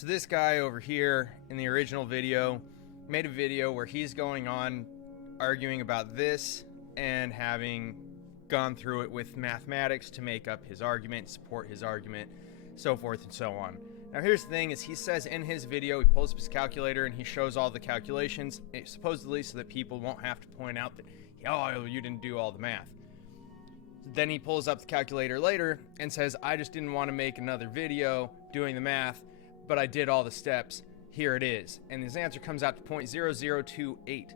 So this guy over here in the original video made a video where he's going on arguing about this and having gone through it with mathematics to make up his argument, support his argument, so forth and so on. Now here's the thing is he says in his video, he pulls up his calculator and he shows all the calculations, supposedly so that people won't have to point out that, oh, you didn't do all the math. Then he pulls up the calculator later and says, I just didn't want to make another video doing the math, but I did all the steps. Here it is. And his answer comes out to 0.0028.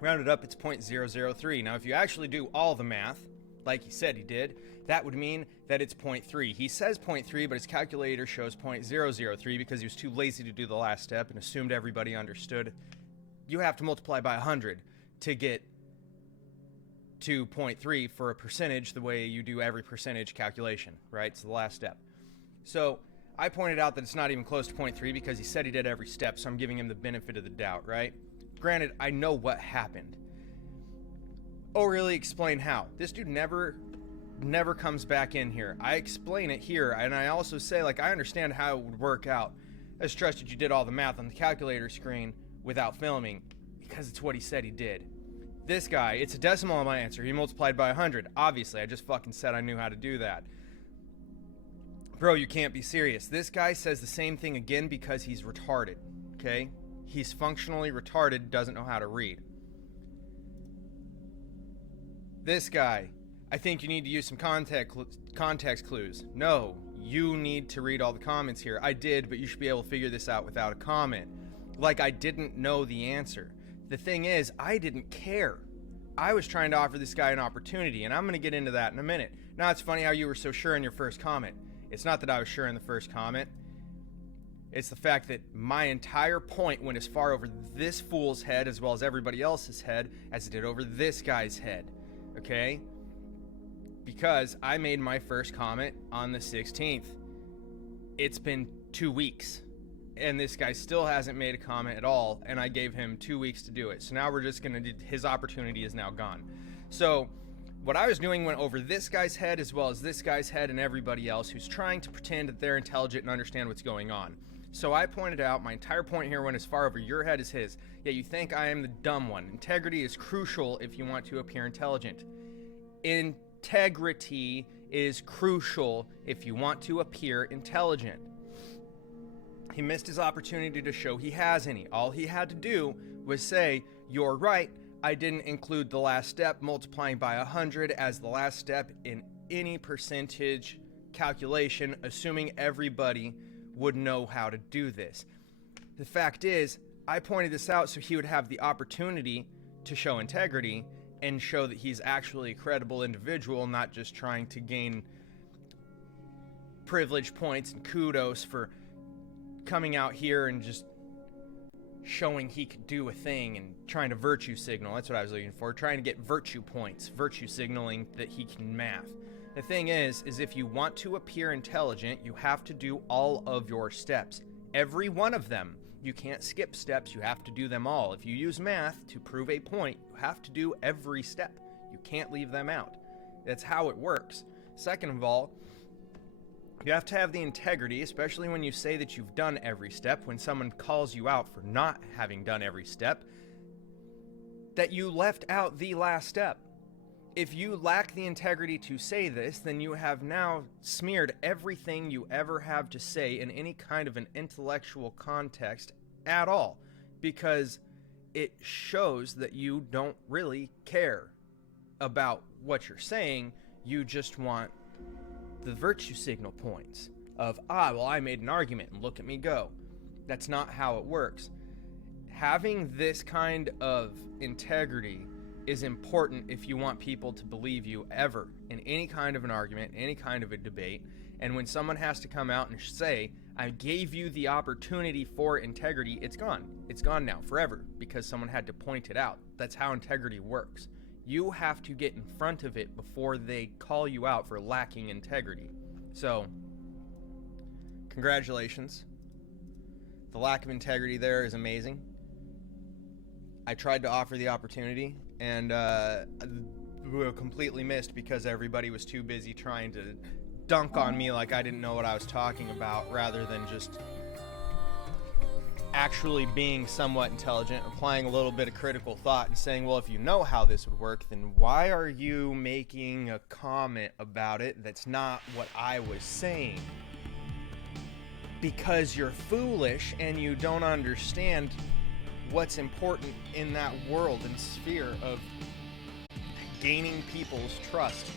Rounded up, it's 0.003. Now, if you actually do all the math, like he said he did, that would mean that it's 0.3. He says 0.3, but his calculator shows 0.003 because he was too lazy to do the last step and assumed everybody understood. You have to multiply by 100 to get to 0.3 for a percentage the way you do every percentage calculation, right? It's the last step. So I pointed out that it's not even close to 0.3 because he said he did every step, so I'm giving him the benefit of the doubt, right? Granted, I know what happened. Oh, really? Explain how. This dude never comes back in here. I explain it here, and I also say, like, I understand how it would work out. I just trusted you did all the math on the calculator screen without filming because it's what he said he did. This guy, it's a decimal on my answer. He multiplied by 100. Obviously, I just fucking said I knew how to do that. Bro, you can't be serious. This guy says the same thing again because he's retarded, okay? He's functionally retarded, doesn't know how to read. This guy, I think you need to use some context clues. No, you need to read all the comments here. I did, but you should be able to figure this out without a comment. Like I didn't know the answer. The thing is, I didn't care. I was trying to offer this guy an opportunity, and I'm going to get into that in a minute. Now, it's funny how you were so sure in your first comment. It's not that I was sure in the first comment. It's the fact that my entire point went as far over this fool's head as well as everybody else's head as it did over this guy's head. Okay? Because I made my first comment on the 16th. It's been 2 weeks. And this guy still hasn't made a comment at all, and I gave him 2 weeks to do it. So now we're just going to do, his opportunity is now gone. So what I was doing went over this guy's head as well as this guy's head and everybody else who's trying to pretend that they're intelligent and understand what's going on. So I pointed out my entire point here went as far over your head as his, yet you think I am the dumb one. Integrity is crucial if you want to appear intelligent. Integrity is crucial if you want to appear intelligent. He missed his opportunity to show he has any. All he had to do was say, you're right, I didn't include the last step, multiplying by 100 as the last step in any percentage calculation, assuming everybody would know how to do this. The fact is, I pointed this out so he would have the opportunity to show integrity and show that he's actually a credible individual, not just trying to gain privilege points and kudos for coming out here and just showing he could do a thing and trying to virtue signal. That's what I was looking for. Trying to get virtue points, virtue signaling that he can math. The thing is if you want to appear intelligent, you have to do all of your steps. Every one of them. You can't skip steps. You have to do them all. If you use math to prove a point, you have to do every step. You can't leave them out. That's how it works. Second of all, you have to have the integrity, especially when you say that you've done every step, when someone calls you out for not having done every step, that you left out the last step. If you lack the integrity to say this, then you have now smeared everything you ever have to say in any kind of an intellectual context at all, because it shows that you don't really care about what you're saying. You just want the virtue signal points of, well, I made an argument and look at me go. That's not how it works. Having this kind of integrity is important if you want people to believe you ever in any kind of an argument, any kind of a debate. And when someone has to come out and say, I gave you the opportunity for integrity, it's gone. It's gone now forever because someone had to point it out. That's how integrity works. You have to get in front of it before they call you out for lacking integrity. So, congratulations. The lack of integrity there is amazing. I tried to offer the opportunity, and we were completely missed because everybody was too busy trying to dunk on me like I didn't know what I was talking about, rather than just actually being somewhat intelligent, applying a little bit of critical thought and saying, well, if you know how this would work, then why are you making a comment about it that's not what I was saying? Because you're foolish and you don't understand what's important in that world and sphere of gaining people's trust.